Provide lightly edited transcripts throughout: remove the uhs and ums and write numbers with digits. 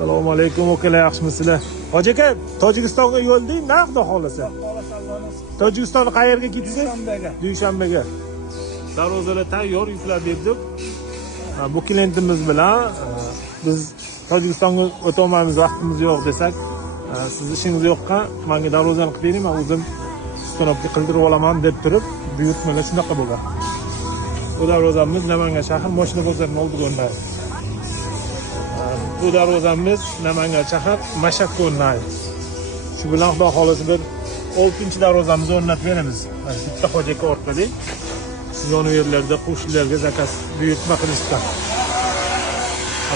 Assalomu alaykum akalar, yaxshimisizlar? Hoji aka, Tojikistonga yo'lding, na xudo xolasa. Tojikistonga qayerga ketdingiz? Dushanbaga. Darvozalar tayyor, yuklab berdik. Bu klientimiz bilan biz Tojikistonga o'tolmaymiz, vaqtimiz yo'q desak, siz ishingiz yo'qqa menga darvozani qilib bering, men o'zim knopka qildirib olaman deb turib, buyurtmalar shunaqa bo'lgan. Bu darvozamiz Namangan shahar mashina bozorining oldiga o'rnaydi. Bu darvozamiz Namangan shahar Mashak o'rnaydi. Shu bilan xudo xolasa bir 6-darvozamizni o'rnatib beramiz. Bitta Hoji aka orqali yoniverlarda qo'shnilarga zakaz buyurtma qilishgan.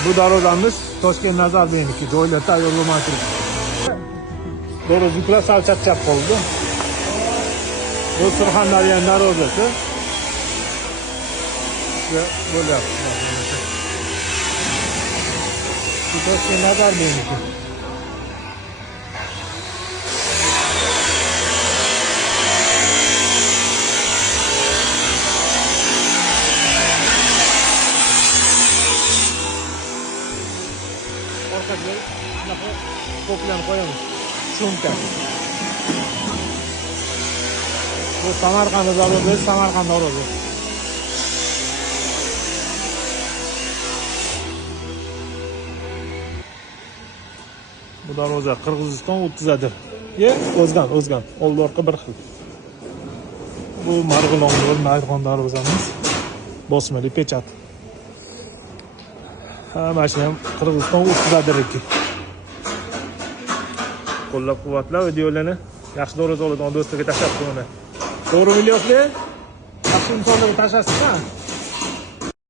Bu darvozamiz Toshkent Nazarbeyniki, joylar tayyorlamay turibdi. Darvozalar sal charchab qoldi. Bu Surxondaryo darvozasi. Bo'lyapti. Toshkent Nazarbeyniki. Orqasiga shunaqa ko'plarni qo'yamiz. Shumka. Bu Samarqand darvozasi, Samarqand darvozasi. Bu darvoza Qirg'iziston o'tkazadir. O'zgan. Oldi orqa bir xil. Bu Marg'ilonga o'rnaydigan darvozamiz. Bosmali pechat. Mana shu ham Qirg'iziston o'tkazadiriki. Qo'llab-quvvatlab videolarni yaxshi darvoza oladigan do'stlarga tashlab qo'ying. To'g'rimi yo'qmi? Yaxshi insonlarga tashlasizmi?